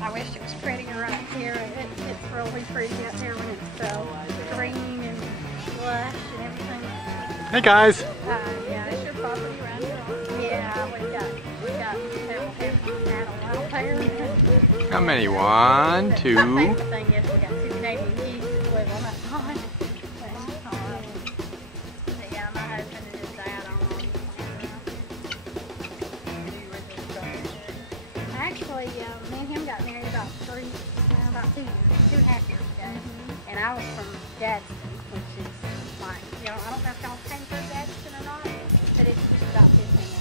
I wish it was prettier right here. It's really pretty out there when it's green and lush and everything. Hey guys. Yeah, it's your property around here. Yeah, we've got several cattle out there. How many? 1, 2. My favorite thing is we got 2 Canadian geese that live on that pond. But yeah, my husband and his dad own them. Actually, me and him got married about 2 years, 2.5 years ago. And I was from Gadsden, which is like, I don't know if y'all came through Gadsden or not, but it's just about 15 minutes.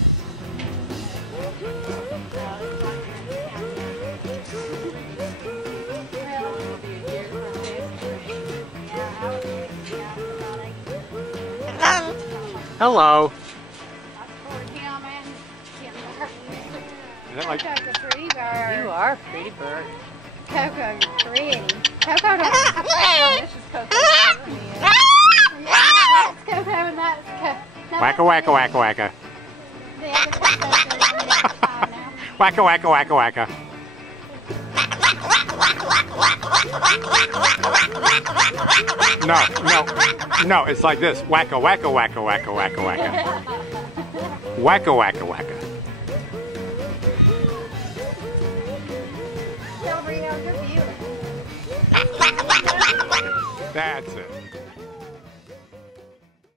Hello. Is that like Coco's a pretty bird? You are a pretty bird. Coco's pretty. Coco don't. This is Coco. That's Coco and that's Coco. Wacka wacka wacka wacka. The other Coco's in the pie now. Wacka wacka wacka wacka. No, it's like this. Wacka wacka wacka wacka wacka wacka. Wacka wacka wacka. Del Rio, you're beautiful. That's it.